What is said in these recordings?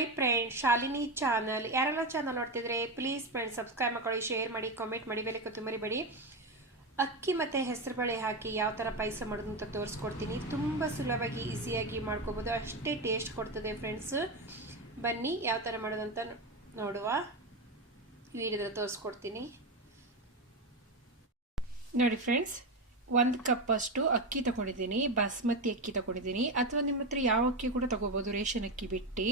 Hi friends, Shalini channel ಯಾರೆಲ್ಲ channel ನೋಡ್ತಿದ್ರೆ please friends subscribe ಮಾಡ್ಕೊಳ್ಳಿ, ಶೇರ್ ಮಾಡಿ, ಕಾಮೆಂಟ್ ಮಾಡಿ, ಬೆಲೆ ಕೊತ್ತು ಮರಿಬೇಡಿ. ಅಕ್ಕಿ ಮತ್ತು ಹೆಸರುಬೇಳೆ ಹಾಕಿ ಯಾವ ಥರ ಪಾಯಸ ಮಾಡೋದು ಅಂತ ತೋರಿಸ್ಕೊಡ್ತೀನಿ. ತುಂಬ ಸುಲಭವಾಗಿ ಈಸಿಯಾಗಿ ಮಾಡ್ಕೋಬೋದು, ಅಷ್ಟೇ ಟೇಸ್ಟ್ ಕೊಡ್ತದೆ ಫ್ರೆಂಡ್ಸ್. ಬನ್ನಿ ಯಾವ ಥರ ಮಾಡೋದು ಅಂತ ನೋಡುವ. ವಿಡಿಯೋದಲ್ಲಿ ತೋರಿಸ್ಕೊಡ್ತೀನಿ ನೋಡಿ ಫ್ರೆಂಡ್ಸ್. 1 ಕಪ್ ಅಷ್ಟು ಅಕ್ಕಿ ತಗೊಂಡಿದ್ದೀನಿ, ಬಾಸ್ಮತಿ ಅಕ್ಕಿ ತಗೊಂಡಿದ್ದೀನಿ, ಅಥವಾ ನಿಮ್ಮ ಹತ್ರ ಯಾವ ಅಕ್ಕಿ ಕೂಡ ತಗೋಬೋದು, ರೇಷನ್ ಅಕ್ಕಿ ಬಿಟ್ಟು.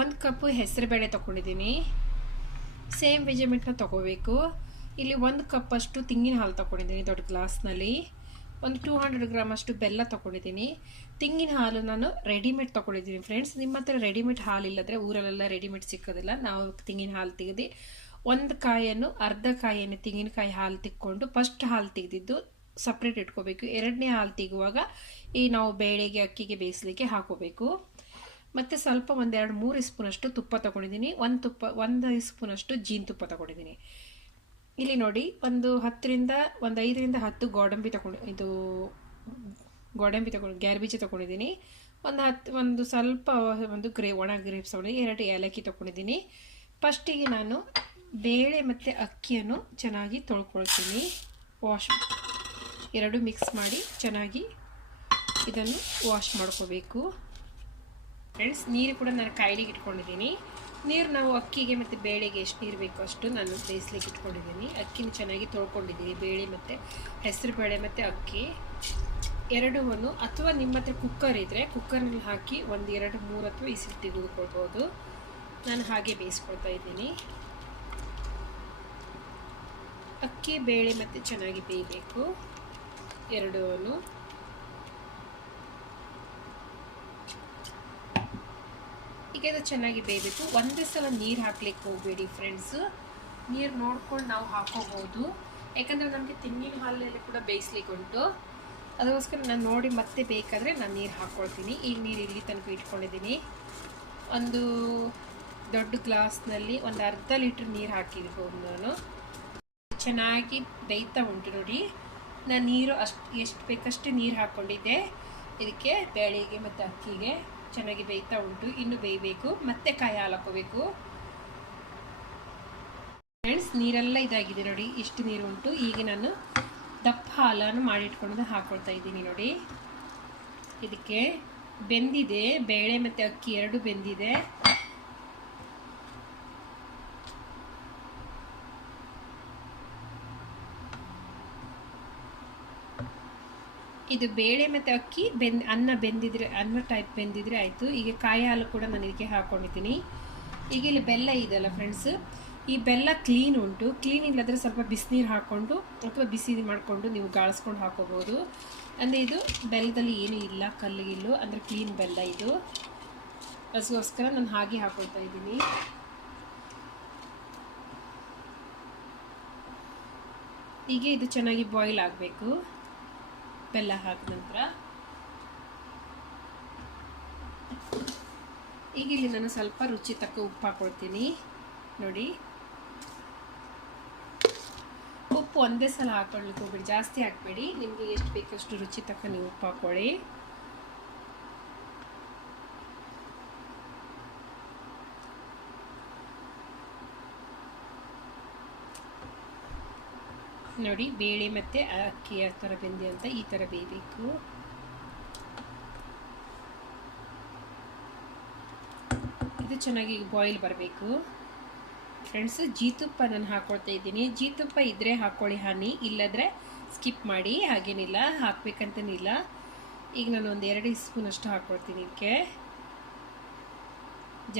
1 ಕಪ್ ಹೆಸರುಬೇಳೆ ತಗೊಂಡಿದ್ದೀನಿ, ಸೇಮ್ ಮೆಜರ್ಮೆಂಟ್ನ ತಗೋಬೇಕು. ಇಲ್ಲಿ 1 ಕಪ್ ಅಷ್ಟು ತೆಂಗಿನ ಹಾಲು ತಗೊಂಡಿದ್ದೀನಿ ದೊಡ್ಡ ಗ್ಲಾಸ್ನಲ್ಲಿ. ಒಂದು 200 ಗ್ರಾಮ್ ಅಷ್ಟು ಬೆಲ್ಲ ತಗೊಂಡಿದ್ದೀನಿ. ತೆಂಗಿನ ಹಾಲು ನಾನು ರೆಡಿಮೇಡ್ ತಗೊಂಡಿದ್ದೀನಿ ಫ್ರೆಂಡ್ಸ್. ನಿಮ್ಮ ಹತ್ರ ರೆಡಿಮೇಡ್ ಹಾಲು ಇಲ್ಲದ್ರೆ, ಊರಲ್ಲೆಲ್ಲ ರೆಡಿಮೇಡ್ ಸಿಕ್ಕೋದಿಲ್ಲ, ನಾವು ತೆಂಗಿನ ಹಾಲು ತೆಗೆದು ಒಂದು ಕಾಯನ್ನು, ಅರ್ಧ ಕಾಯನ್ನು ತೆಂಗಿನಕಾಯಿ ಹಾಲು ತಿಕ್ಕೊಂಡು ಫಸ್ಟ್ ಹಾಲು ತೆಗೆದಿದ್ದು ಸಪ್ರೇಟ್ ಇಟ್ಕೋಬೇಕು. ಎರಡನೇ ಹಾಲು ತೆಗುವಾಗ ಈ ನಾವು ಬೇಳೆಗೆ ಅಕ್ಕಿಗೆ ಬೇಯಿಸಲಿಕ್ಕೆ ಹಾಕೋಬೇಕು. ಮತ್ತು ಸ್ವಲ್ಪ 1-2-3 ಸ್ಪೂನಷ್ಟು ತುಪ್ಪ ತಗೊಂಡಿದ್ದೀನಿ. ಒಂದು ಸ್ಪೂನಷ್ಟು ಜೀನುತುಪ್ಪ ತಗೊಂಡಿದ್ದೀನಿ. ಇಲ್ಲಿ ನೋಡಿ, ಒಂದು 5ರಿಂದ 10 ಗೋಡಂಬಿ ಗ್ಯಾರ್ ಬೀಜ ತಗೊಂಡಿದ್ದೀನಿ. ಒಂದು ಸ್ವಲ್ಪ ಒಣ ಗ್ರೇಪ್ಸ್ ತಗೊಂಡಿದ್ದೀನಿ. 2 ಏಲಕ್ಕಿ ತಗೊಂಡಿದ್ದೀನಿ. ಫಸ್ಟಿಗೆ ನಾನು ಬೇಳೆ ಮತ್ತು ಅಕ್ಕಿಯನ್ನು ಚೆನ್ನಾಗಿ ತೊಳ್ಕೊಳ್ತೀನಿ. ಎರಡು ಮಿಕ್ಸ್ ಮಾಡಿ ಚೆನ್ನಾಗಿ ಇದನ್ನು ವಾಶ್ ಮಾಡ್ಕೋಬೇಕು ಫ್ರೆಂಡ್ಸ್. ನೀರು ಕೂಡ ನಾನು ಕಾಯ್ಲಿಕ್ಕೆ ಇಟ್ಕೊಂಡಿದ್ದೀನಿ. ನೀರು ನಾವು ಅಕ್ಕಿಗೆ ಮತ್ತು ಬೇಳೆಗೆ ಎಷ್ಟು ನೀರು ಬೇಕೋ ಅಷ್ಟು ನಾನು ಬೇಯಿಸ್ಲಿಕ್ಕೆ ಇಟ್ಕೊಂಡಿದ್ದೀನಿ. ಅಕ್ಕಿನ ಚೆನ್ನಾಗಿ ತೊಳ್ಕೊಂಡಿದ್ದೀನಿ, ಬೇಳೆ ಮತ್ತು ಹೆಸರು ಬೇಳೆ ಮತ್ತು ಅಕ್ಕಿ ಎರಡೂ. ಅಥವಾ ನಿಮ್ಮ ಹತ್ರ ಕುಕ್ಕರ್ ಇದ್ದರೆ ಕುಕ್ಕರ್ನಲ್ಲಿ ಹಾಕಿ 1, 2, 3 ಅಥವಾ ವಿಸಿಲ್ ತೆಗೆದುಕೊಳ್ಬೋದು. ನಾನು ಹಾಗೆ ಬೇಯಿಸ್ಕೊಳ್ತಾ ಇದ್ದೀನಿ. ಅಕ್ಕಿ ಬೇಳೆ ಮತ್ತು ಚೆನ್ನಾಗಿ ಬೇಯಬೇಕು ಎರಡೂ. ಈಗ ಇದು ಚೆನ್ನಾಗಿ ಬೇಯಬೇಕು. ಒಂದೇ ಸಲ ನೀರು ಹಾಕ್ಲಿಕ್ಕೆ ಹೋಗಬೇಡಿ ಫ್ರೆಂಡ್ಸ್. ನೀರು ನೋಡ್ಕೊಂಡು ನಾವು ಹಾಕೋಬಹುದು, ಯಾಕಂದರೆ ನಮಗೆ ತೆಂಗಿನ ಹಾಲಲ್ಲಿ ಕೂಡ ಬೇಯಿಸ್ಲಿಕ್ಕೆ ಉಂಟು. ಅದಕ್ಕೋಸ್ಕರ ನಾನು ನೋಡಿ ಮತ್ತೆ ಬೇಕಾದರೆ ನಾನು ನೀರು ಹಾಕ್ಕೊಳ್ತೀನಿ. ಈಗ ನೀರು ಇಲ್ಲಿ ತನಕ ಇಟ್ಕೊಂಡಿದ್ದೀನಿ. ಒಂದು ದೊಡ್ಡ ಗ್ಲಾಸ್ನಲ್ಲಿ ಒಂದು ಅರ್ಧ ಲೀಟ್ರ್ ನೀರು ಹಾಕಿರ್ಬೋದು ನಾನು. ಚೆನ್ನಾಗಿ ಬೇಯ್ತಾ ಉಂಟು ನೋಡಿ. ನಾನು ನೀರು ಎಷ್ಟು ಬೇಕಷ್ಟು ನೀರು ಹಾಕ್ಕೊಂಡಿದ್ದೆ ಇದಕ್ಕೆ, ಬೇಳೆಗೆ ಮತ್ತು ಅಕ್ಕಿಗೆ. ಚೆನ್ನಾಗಿ ಬೇಯ್ತಾ ಉಂಟು, ಇನ್ನು ಬೇಯಬೇಕು. ಮತ್ತೆ ಕಾಯಿ ಹಾಲು ಹಾಕೋಬೇಕು ಫ್ರೆಂಡ್ಸ್. ನೀರೆಲ್ಲ ಇದಾಗಿದೆ ನೋಡಿ, ಇಷ್ಟು ನೀರು ಉಂಟು. ಈಗ ನಾನು ದಪ್ಪ ಹಾಲನ್ನು ಮಾಡಿಟ್ಕೊಂಡು ಹಾಕ್ಕೊಳ್ತಾ ಇದ್ದೀನಿ ನೋಡಿ. ಇದಕ್ಕೆ ಬೆಂದಿದೆ, ಬೇಳೆ ಮತ್ತು ಅಕ್ಕಿ ಎರಡು ಬೆಂದಿದೆ. ಇದು ಬೇಳೆ ಮತ್ತು ಅಕ್ಕಿ ಅನ್ನ ಟೈಪ್ ಬೆಂದಿದ್ರೆ ಆಯಿತು. ಈಗ ಕಾಯಿ ಹಾಲು ಕೂಡ ನಾನು ಇದಕ್ಕೆ ಹಾಕ್ಕೊಂಡಿದ್ದೀನಿ. ಈಗ ಇಲ್ಲಿ ಬೆಲ್ಲ ಇದೆಯಲ್ಲ ಫ್ರೆಂಡ್ಸ್, ಈ ಬೆಲ್ಲ ಕ್ಲೀನ್ ಉಂಟು. ಕ್ಲೀನ್ ಇಲ್ಲದ್ರೆ ಸ್ವಲ್ಪ ಬಿಸಿನೀರು ಹಾಕ್ಕೊಂಡು ಅಥವಾ ಬಿಸಿ ಮಾಡಿಕೊಂಡು ನೀವು ಗಾಳಿಸ್ಕೊಂಡು ಹಾಕೋಬೋದು. ಅಂದರೆ ಇದು ಬೆಲ್ಲದಲ್ಲಿ ಏನೂ ಇಲ್ಲ, ಕಲ್ಲಿಗಿಲ್ಲು, ಅಂದರೆ ಕ್ಲೀನ್ ಬೆಲ್ಲ ಇದು. ಅದಕ್ಕೋಸ್ಕರ ನಾನು ಹಾಗೆ ಹಾಕ್ಕೊಳ್ತಾ ಇದ್ದೀನಿ. ಈಗ ಇದು ಚೆನ್ನಾಗಿ ಬಾಯ್ಲ್ ಆಗಬೇಕು ಬೆಲ್ಲ ಹಾಕಿದ ನಂತರ. ಈಗ ಇಲ್ಲಿ ನಾನು ಸ್ವಲ್ಪ ರುಚಿ ತಕ್ಕ ಉಪ್ಪು ಹಾಕ್ಕೊಳ್ತೀನಿ ನೋಡಿ. ಉಪ್ಪು ಒಂದೇ ಸಲ ಹಾಕೊಳ್ಳಿಕ್ಕೆ ಹೋಗ್ಬೇಡಿ, ಜಾಸ್ತಿ ಹಾಕಬೇಡಿ. ನಿಮಗೆ ಎಷ್ಟು ಬೇಕಷ್ಟು ರುಚಿ ತಕ್ಕ ನೀವು ಉಪ್ಪು ಹಾಕ್ಕೊಳ್ಳಿ. ನೋಡಿ, ಬೇಳೆ ಮತ್ತು ಅಕ್ಕಿ ಯಾವ ಥರ ಬೆಂದಿ ಅಂತ ಈ ಥರ ಬೇಯಬೇಕು. ಇದು ಚೆನ್ನಾಗಿ ಬಾಯ್ಲ್ ಬರಬೇಕು ಫ್ರೆಂಡ್ಸ್. ಜೀತುಪ್ಪ ನಾನು ಹಾಕ್ಕೊಳ್ತಾ ಇದ್ದೀನಿ. ಜೀತುಪ್ಪ ಇದ್ದರೆ ಹಾಕ್ಕೊಳ್ಳಿ ಹನಿ, ಇಲ್ಲದ್ರೆ ಸ್ಕಿಪ್ ಮಾಡಿ, ಹಾಗೇನಿಲ್ಲ, ಹಾಕ್ಬೇಕಂತನಿಲ್ಲ. ಈಗ ನಾನು ಒಂದು 2 ಸ್ಪೂನಷ್ಟು ಹಾಕ್ಕೊಳ್ತೀನಿ ಇದಕ್ಕೆ,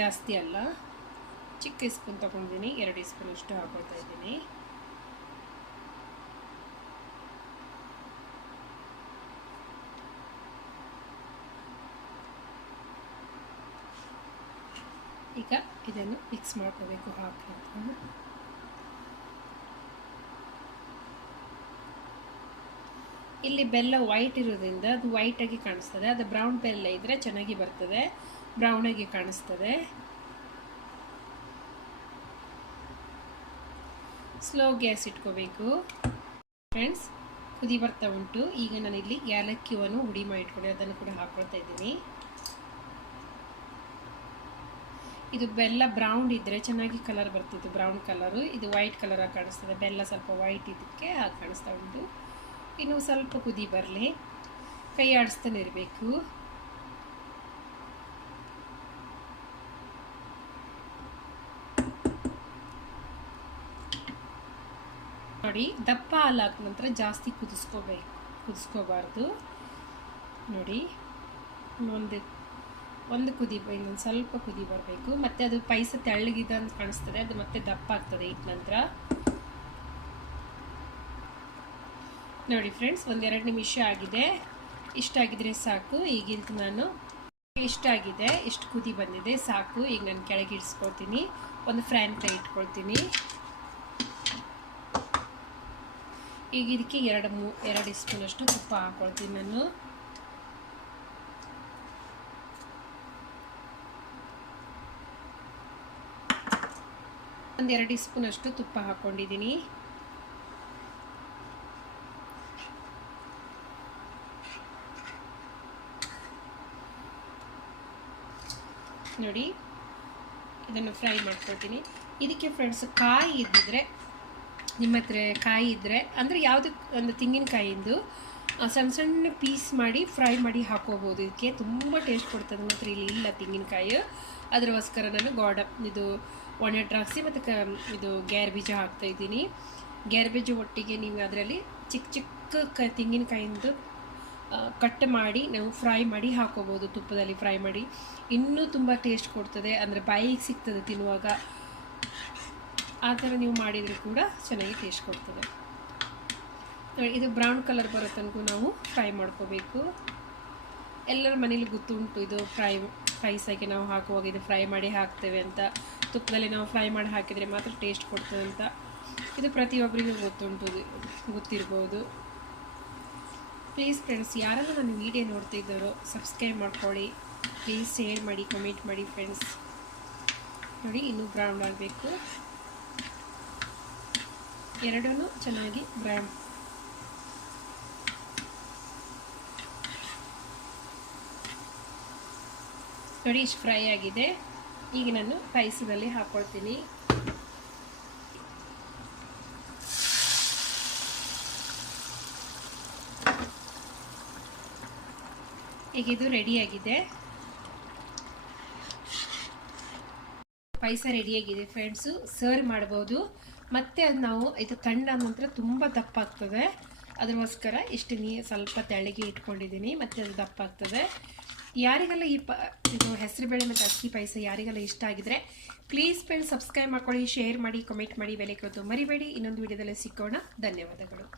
ಜಾಸ್ತಿ ಅಲ್ಲ, ಚಿಕ್ಕ ಸ್ಪೂನ್ ತೊಗೊಂಡಿದ್ದೀನಿ. 2 ಸ್ಪೂನಷ್ಟು ಹಾಕ್ಕೊಳ್ತಾ ಇದ್ದೀನಿ. ಈಗ ಇದನ್ನು ಮಿಕ್ಸ್ ಮಾಡ್ಕೋಬೇಕು ಹಾಕಿ. ಇಲ್ಲಿ ಬೆಲ್ಲ ವೈಟ್ ಇರೋದ್ರಿಂದ ಅದು ವೈಟಾಗಿ ಕಾಣಿಸ್ತದೆ. ಅದು ಬ್ರೌನ್ ಬೆಲ್ಲ ಇದ್ದರೆ ಚೆನ್ನಾಗಿ ಬರ್ತದೆ, ಬ್ರೌನಾಗಿ ಕಾಣಿಸ್ತದೆ. ಸ್ಲೋ ಗ್ಯಾಸ್ ಇಟ್ಕೋಬೇಕು ಫ್ರೆಂಡ್ಸ್. ಕುದಿ ಬರ್ತಾ ಉಂಟು. ಈಗ ನಾನು ಇಲ್ಲಿ ಏಲಕ್ಕಿಯನ್ನು ಹುಡಿ ಮಾಡಿ ಇಟ್ಕೊಂಡು ಅದನ್ನು ಕೂಡ ಹಾಕ್ಕೊಳ್ತಾ ಇದ್ದೀನಿ. ಇದು ಬೆಲ್ಲ ಬ್ರೌನ್ ಇದ್ದರೆ ಚೆನ್ನಾಗಿ ಕಲರ್ ಬರ್ತಿತ್ತು, ಬ್ರೌನ್ ಕಲರು. ಇದು ವೈಟ್ ಕಲರಾಗಿ ಕಾಣಿಸ್ತದೆ, ಬೆಲ್ಲ ಸ್ವಲ್ಪ ವೈಟ್ ಇದಕ್ಕೆ ಹಾಗೆ ಕಾಣಿಸ್ತಾ ಉಂಟು. ಇನ್ನು ಸ್ವಲ್ಪ ಕುದಿ ಬರಲಿ, ಕೈ ಆಡಿಸ್ತಾನೆ ಇರಬೇಕು. ನೋಡಿ, ದಪ್ಪ ಹಾಲು ಹಾಕಿದ ನಂತರ ಜಾಸ್ತಿ ಕುದಿಸ್ಕೋಬಾರ್ದು. ನೋಡಿ, ಒಂದು ಕುದಿ, ಇನ್ನೊಂದು ಸ್ವಲ್ಪ ಕುದಿ ಬರಬೇಕು. ಮತ್ತು ಅದು ಪಾಯಸ ತೆಳ್ಳಗಿದೆ ಅಂತ ಕಾಣಿಸ್ತದೆ, ಅದು ಮತ್ತೆ ದಪ್ಪ ಆಗ್ತದೆ ಇಟ್ಟ ನಂತರ. ನೋಡಿ ಫ್ರೆಂಡ್ಸ್, 1-2 ನಿಮಿಷ ಆಗಿದೆ. ಇಷ್ಟಾಗಿದ್ರೆ ಸಾಕು. ಈಗಿಂತ ನಾನು ಇಷ್ಟಾಗಿದೆ, ಇಷ್ಟು ಕುದಿ ಬಂದಿದೆ, ಸಾಕು. ಈಗ ನಾನು ಕೆಳಗೆ ಇಡಿಸ್ಕೊಳ್ತೀನಿ. ಒಂದು ಫ್ರೈನ್ ಫ್ರೈ ಇಟ್ಕೊಳ್ತೀನಿ. ಈಗ ಇದಕ್ಕೆ 2 ಸ್ಪೂನಷ್ಟು ತುಪ್ಪ ಹಾಕ್ಕೊಳ್ತೀನಿ ನಾನು. ಒಂದು 2 ಸ್ಪೂನಷ್ಟು ತುಪ್ಪ ಹಾಕ್ಕೊಂಡಿದ್ದೀನಿ. ನೋಡಿ, ಇದನ್ನು ಫ್ರೈ ಮಾಡ್ಕೊಳ್ತೀನಿ. ಇದಕ್ಕೆ ಫ್ರೆಂಡ್ಸ್ ಕಾಯಿ ಇದ್ದಿದ್ರೆ, ನಿಮ್ಮ ಹತ್ರ ಕಾಯಿ ಇದ್ದರೆ ಅಂದರೆ ಯಾವುದು ಒಂದು ತೆಂಗಿನಕಾಯಿಂದು ಸಣ್ಣ ಸಣ್ಣ ಪೀಸ್ ಮಾಡಿ ಫ್ರೈ ಮಾಡಿ ಹಾಕೋಬೋದು. ಇದಕ್ಕೆ ತುಂಬ ಟೇಸ್ಟ್ ಕೊಡ್ತದೆ. ಮಾತ್ರ ಇಲ್ಲಿ ಇಲ್ಲ ತೆಂಗಿನಕಾಯಿ, ಅದಕ್ಕೋಸ್ಕರ ನಾನು ಇದು ಒಣ ದ್ರಾಕ್ಷಿ ಮತ್ತು ಇದು ಗೇರು ಬೀಜ ಹಾಕ್ತಾಯಿದ್ದೀನಿ. ಗೇರು ಬೀಜ ಒಟ್ಟಿಗೆ ನೀವು ಅದರಲ್ಲಿ ಚಿಕ್ಕ ಚಿಕ್ಕ ತೆಂಗಿನಕಾಯಿಂದು ಕಟ್ ಮಾಡಿ ನಾವು ಫ್ರೈ ಮಾಡಿ ಹಾಕೋಬೋದು, ತುಪ್ಪದಲ್ಲಿ ಫ್ರೈ ಮಾಡಿ. ಇನ್ನೂ ತುಂಬ ಟೇಸ್ಟ್ ಕೊಡ್ತದೆ, ಅಂದರೆ ಬಾಯಿಗೆ ಸಿಗ್ತದೆ ತಿನ್ನುವಾಗ. ಆ ಥರ ನೀವು ಮಾಡಿದರೆ ಕೂಡ ಚೆನ್ನಾಗಿ ಟೇಸ್ಟ್ ಕೊಡ್ತದೆ. ನೋಡಿ, ಇದು ಬ್ರೌನ್ ಕಲರ್ ಬರೋ ತನಕ ನಾವು ಫ್ರೈ ಮಾಡ್ಕೋಬೇಕು. ಎಲ್ಲರ ಮನೇಲಿ ಗೊತ್ತುಂಟು, ಇದು ಪಾಯಸಕ್ಕೆ ನಾವು ಹಾಕುವಾಗ ಇದು ಫ್ರೈ ಮಾಡಿ ಹಾಕ್ತೇವೆ ಅಂತ. ತುಪ್ಪದಲ್ಲಿ ನಾವು ಫ್ರೈ ಮಾಡಿ ಹಾಕಿದರೆ ಮಾತ್ರ ಟೇಸ್ಟ್ ಕೊಡ್ತದೆ ಅಂತ ಇದು ಪ್ರತಿಯೊಬ್ಬರಿಗೂ ಗೊತ್ತಿರ್ಬೋದು. ಪ್ಲೀಸ್ ಫ್ರೆಂಡ್ಸ್, ಯಾರೆಲ್ಲ ನನ್ನ ವೀಡಿಯೋ ನೋಡ್ತಿದ್ದಾರೋ ಸಬ್ಸ್ಕ್ರೈಬ್ ಮಾಡ್ಕೊಳ್ಳಿ. ಪ್ಲೀಸ್ ಶೇರ್ ಮಾಡಿ, ಕಮೆಂಟ್ ಮಾಡಿ ಫ್ರೆಂಡ್ಸ್. ನೋಡಿ, ಇನ್ನೂ ಬ್ರೌನ್ ಆಗಬೇಕು. ಎರಡೂ ಚೆನ್ನಾಗಿ ಬ್ರೌನ್. ನೋಡಿ, ಇಷ್ಟು ಫ್ರೈ ಆಗಿದೆ. ಈಗ ನಾನು ಪಾಯಸದಲ್ಲಿ ಹಾಕ್ಕೊಳ್ತೀನಿ. ಈಗ ಇದು ರೆಡಿಯಾಗಿದೆ, ಪಾಯಸ ರೆಡಿಯಾಗಿದೆ ಫ್ರೆಂಡ್ಸು. ಸರ್ವ್ ಮಾಡ್ಬೋದು. ಮತ್ತು ಅದು ನಾವು ಇದು ತಣ್ಣಾದ ನಂತರ ತುಂಬ ದಪ್ಪ ಆಗ್ತದೆ, ಅದಕ್ಕೋಸ್ಕರ ಇಷ್ಟು ಸ್ವಲ್ಪ ತೆಳ್ಳಗೆ ಇಟ್ಕೊಂಡಿದ್ದೀನಿ. ಮತ್ತು ಅದು ದಪ್ಪ ಆಗ್ತದೆ. ಯಾರಿಗೆಲ್ಲ ಇದು ಹೆಸರುಬೇಳೆ ಮತ್ತು ಅಕ್ಕಿ ಪಾಯಸ ಯಾರಿಗೆಲ್ಲ ಇಷ್ಟ ಆಗಿದ್ರೆ ಪ್ಲೀಸ್ ಫ್ರೆಂಡ್ಸ್ ಸಬ್ಸ್ಕ್ರೈಬ್ ಮಾಡ್ಕೊಳ್ಳಿ, ಶೇರ್ ಮಾಡಿ, ಕಮೆಂಟ್ ಮಾಡಿ, ಬೆಲೆ ಕೊಡೋದು ಮರಿಬೇಡಿ. ಇನ್ನೊಂದು ವಿಡಿಯೋದಲ್ಲಿ ಸಿಕ್ಕೋಣ. ಧನ್ಯವಾದಗಳು.